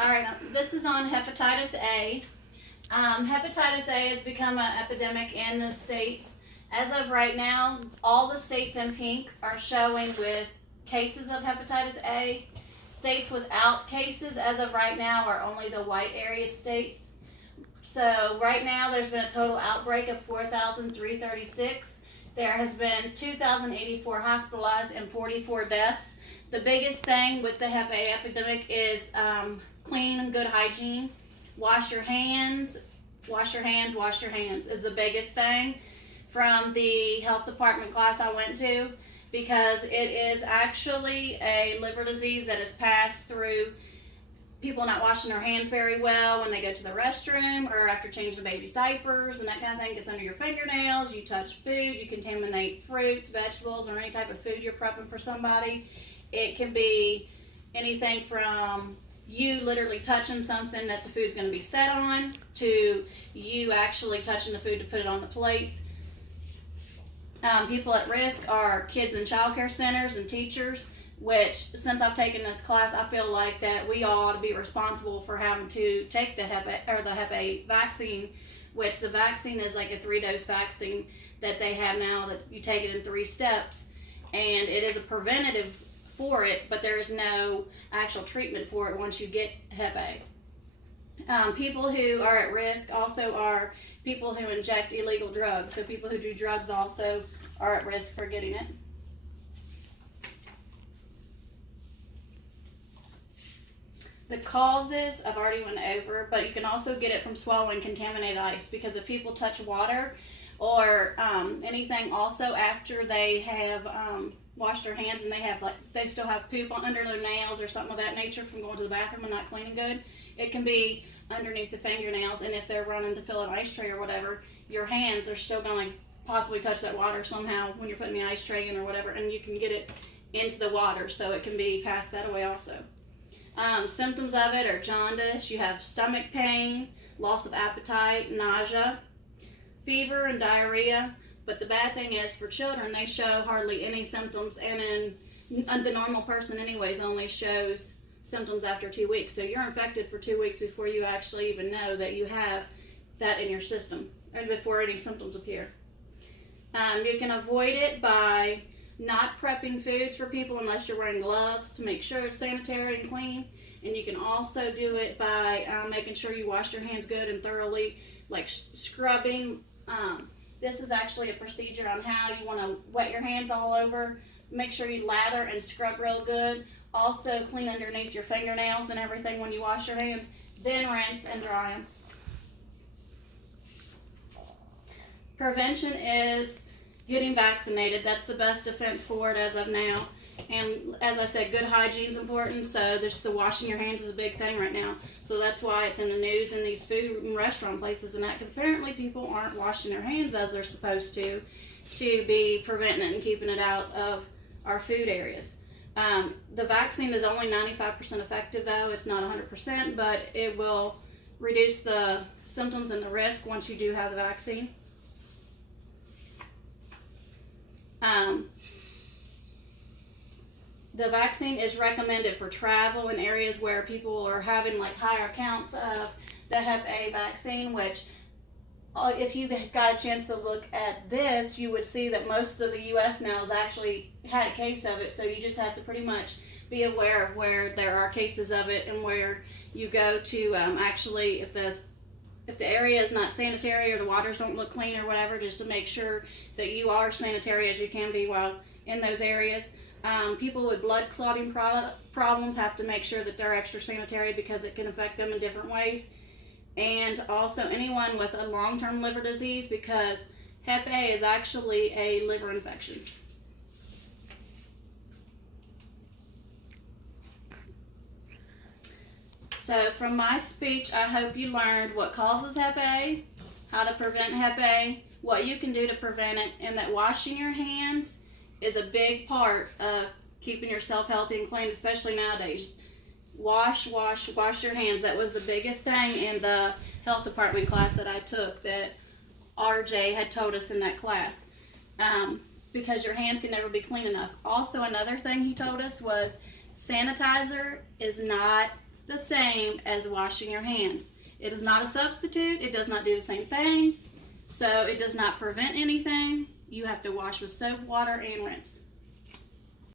All right, this is on hepatitis A. Hepatitis A has become an epidemic in the states. As of right now, all the states in pink are showing with cases of hepatitis A. States without cases as of right now are only the white area states. So right now there's been a total outbreak of 4,336. There has been 2,084 hospitalized and 44 deaths. The biggest thing with the Hep A epidemic is clean and good hygiene. Wash your hands, wash your hands, wash your hands is the biggest thing from the health department class I went to, because it is actually a liver disease that is passed through people not washing their hands very well when they go to the restroom or after changing the baby's diapers and that kind of thing. Gets under your fingernails, you touch food, you contaminate fruits, vegetables, or any type of food you're prepping for somebody. It can be anything from you literally touching something that the food's going to be set on to you actually touching the food to put it on the plates. People at risk are kids in child care centers and teachers, which since I've taken this class, I feel like that we all ought to be responsible for having to take the Hep A vaccine, which the vaccine is like a 3-dose vaccine that they have now that you take it in 3 steps, and it is a preventative for it, but there is no actual treatment for it once you get Hep A. People who are at risk also are people who inject illegal drugs. So people who do drugs also are at risk for getting it. The causes I've already went over, but you can also get it from swallowing contaminated ice, because if people touch water or anything also after they have washed their hands and they still have poop under their nails or something of that nature from going to the bathroom and not cleaning good, it can be underneath the fingernails, and if they're running to fill an ice tray or whatever, your hands are still going to possibly touch that water somehow when you're putting the ice tray in or whatever, and you can get it into the water, so it can be passed that way also. Symptoms of it are jaundice, you have stomach pain, loss of appetite, nausea, fever, and diarrhea. But the bad thing is, for children, they show hardly any symptoms, and in the normal person anyways only shows symptoms after 2 weeks. So you're infected for 2 weeks before you actually even know that you have that in your system, or before any symptoms appear. You can avoid it by not prepping foods for people unless you're wearing gloves to make sure it's sanitary and clean. And you can also do it by making sure you wash your hands good and thoroughly, like scrubbing. This is actually a procedure on how you want to wet your hands all over. Make sure you lather and scrub real good. Also clean underneath your fingernails and everything when you wash your hands. Then rinse and dry them. Prevention is getting vaccinated. That's the best defense for it as of now. And as I said, good hygiene is important, so just the washing your hands is a big thing right now. So that's why it's in the news in these food and restaurant places and that, because apparently people aren't washing their hands as they're supposed to be preventing it and keeping it out of our food areas. The vaccine is only 95% effective though. It's not 100%, but it will reduce the symptoms and the risk once you do have the vaccine. The vaccine is recommended for travel in areas where people are having like higher counts of the Hep A vaccine, which if you got a chance to look at this, you would see that most of the U.S. now has actually had a case of it. So you just have to pretty much be aware of where there are cases of it and where you go to actually, if the area is not sanitary or the waters don't look clean or whatever, just to make sure that you are sanitary as you can be while in those areas. People with blood clotting problems have to make sure that they're extra sanitary because it can affect them in different ways. And also anyone with a long-term liver disease, because Hep A is actually a liver infection. So from my speech, I hope you learned what causes Hep A, how to prevent Hep A, what you can do to prevent it, and that washing your hands is a big part of keeping yourself healthy and clean, especially nowadays. Wash your hands. That was the biggest thing in the health department class that I took, that RJ had told us in that class. Because your hands can never be clean enough. Also, another thing he told us was sanitizer is not the same as washing your hands. It is not a substitute. It does not do the same thing. So it does not prevent anything. You have to wash with soap, water, and rinse.